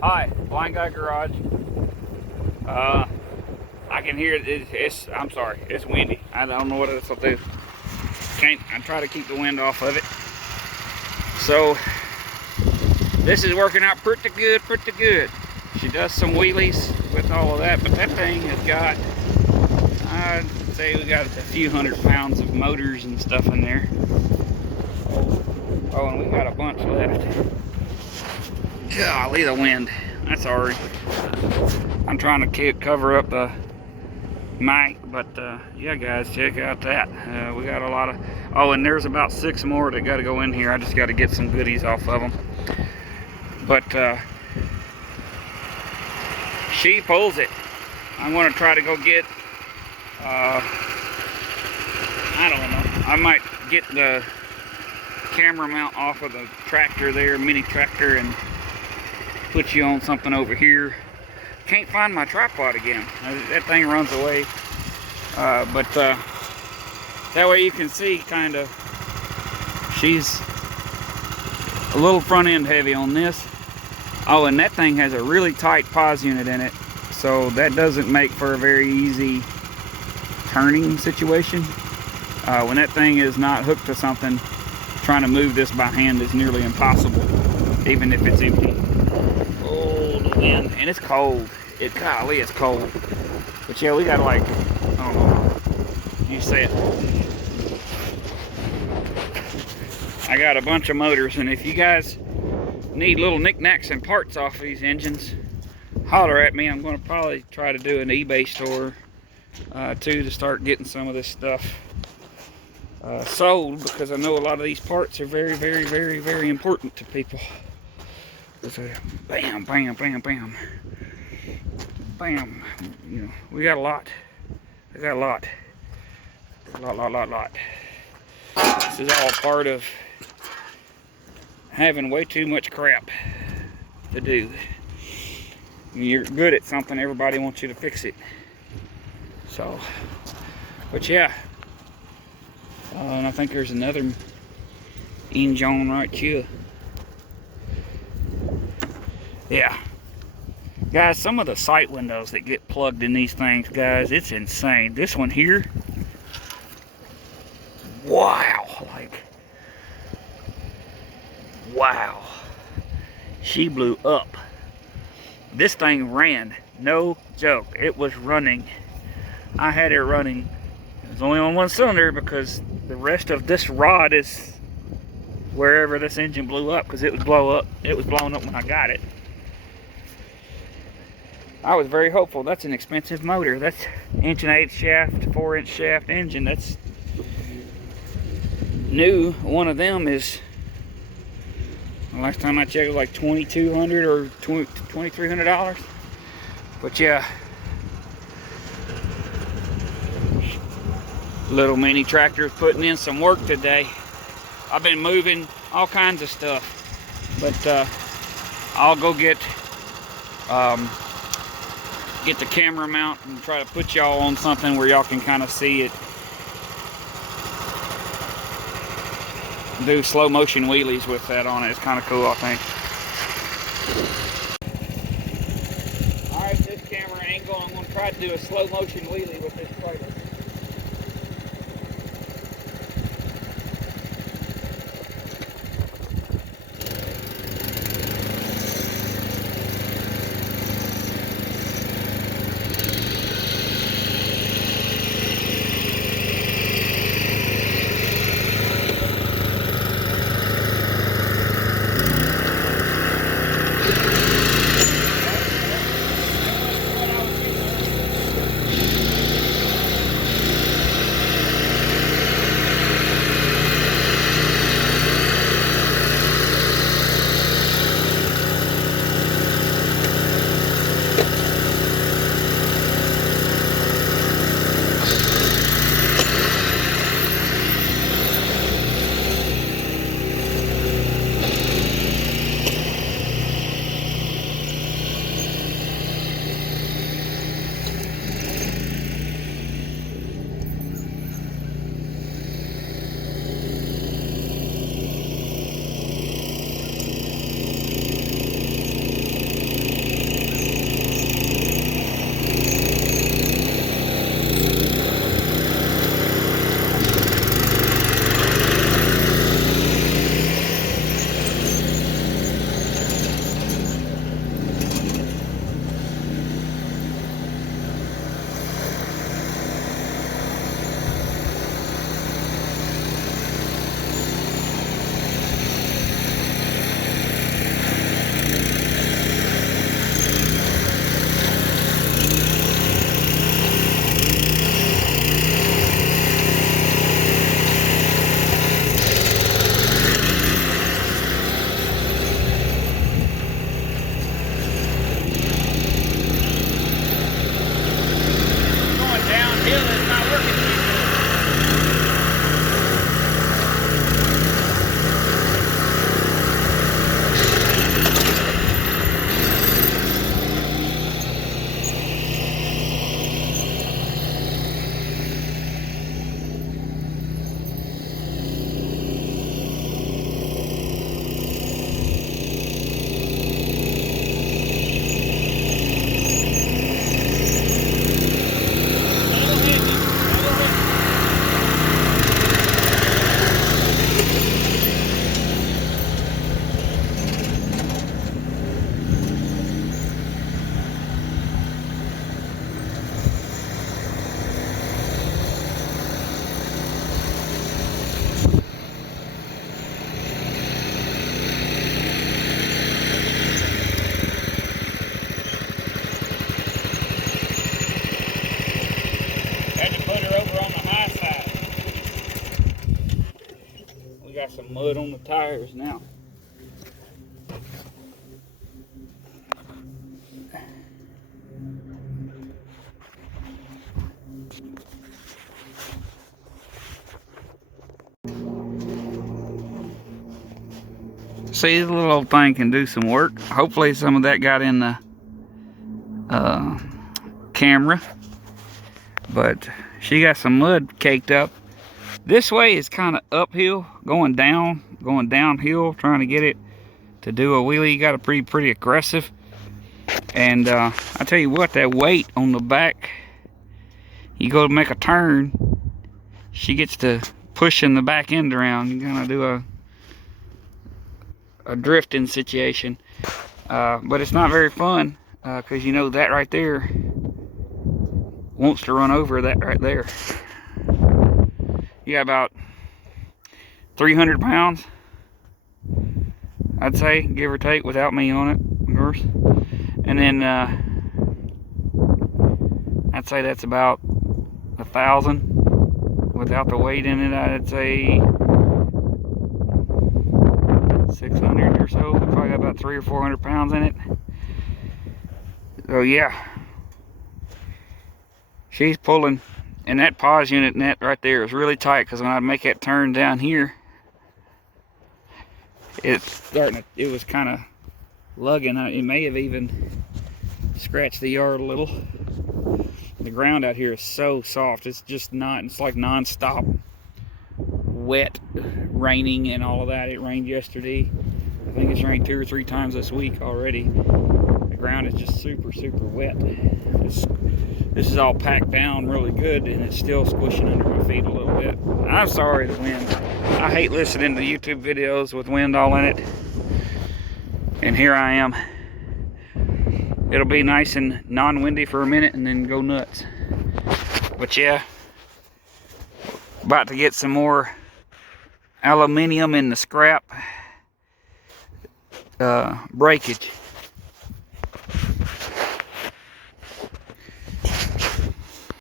Hi, Blind Guy Garage. I can hear it's I'm sorry, it's windy. I don't know what else I'll do. I try to keep the wind off of it. So this is working out pretty good, pretty good. She does some wheelies with all of that, but that thing has got, I'd say we got a few 100 pounds of motors and stuff in there. Oh, and we got a bunch left. Golly, the wind. That's alright. I'm trying to cover up the mic, but yeah, guys, check out that. We got a lot of. Oh, and there's about 6 more that got to go in here. I just got to get some goodies off of them. But she pulls it. I'm going to try to go get. I don't know. I might get the camera mount off of the tractor there, mini tractor, and put you on something over here. Can't find my tripod again. That thing runs away. But that way you can see kind of, she's a little front end heavy on this. Oh, and that thing has a really tight pause unit in it, so that doesn't make for a very easy turning situation. When that thing is not hooked to something, trying to move this by hand is nearly impossible, even if it's empty. Oh, the wind, and it's cold. Golly, it's cold. But yeah, we got like, I don't know, you say it. I got a bunch of motors, and if you guys need little knickknacks and parts off of these engines, holler at me. I'm going to probably try to do an eBay store too, to start getting some of this stuff sold, because I know a lot of these parts are very, very, very, very important to people. Bam, bam, bam, bam, bam. You know, we got a lot. We got a lot. Lot. This is all part of having way too much crap to do. When you're good at something, everybody wants you to fix it. So, but yeah. And I think there's another engine right here. Yeah. Guys, some of the sight windows that get plugged in these things, guys, it's insane. This one here, wow, like, wow. She blew up. This thing ran, no joke. It was running. I had it running. It was only on one cylinder because the rest of this rod is wherever this engine blew up, because it was blowing up when I got it. I was very hopeful. That's an expensive motor. That's 1/8 shaft, 4-inch shaft engine. That's new. One of them is, the last time I checked, it was like $2,200 or $2,300. But yeah, little mini tractor's putting in some work today. I've been moving all kinds of stuff, but I'll go get the camera mount and try to put y'all on something where y'all can kind of see it. Do slow motion wheelies with that on it. It's kind of cool, I think. Alright, this camera angle, I'm going to try to do a slow motion wheelie with this trailer. got mud on the tires now. See, this little old thing can do some work. Hopefully some of that got in the camera. But she got some mud caked up. This way is kind of uphill, going downhill, trying to get it to do a wheelie. You got to be pretty aggressive. And I tell you what, that weight on the back, you go to make a turn, she gets to pushing the back end around. You're gonna do a drifting situation, but it's not very fun because you know that right there wants to run over that right there. You got about 300 pounds, I'd say, give or take, without me on it, of course. And then I'd say that's about 1,000 without the weight in it. I'd say 600 or so. Probably got about 300 or 400 pounds in it. So yeah, she's pulling, and that pause unit net right there is really tight, because when I make that turn down here, it was kind of lugging. It may have even scratched the yard a little. The ground out here is so soft. It's just not, it's like non-stop wet, raining and all of that. It rained yesterday. I think it's rained 2 or 3 times this week already. The ground is just super wet. This is all packed down really good, and it's still squishing under my feet a little bit. I'm sorry, the wind. I hate listening to YouTube videos with wind all in it. And here I am. It'll be nice and non-windy for a minute and then go nuts. But yeah, about to get some more aluminum in the scrap breakage.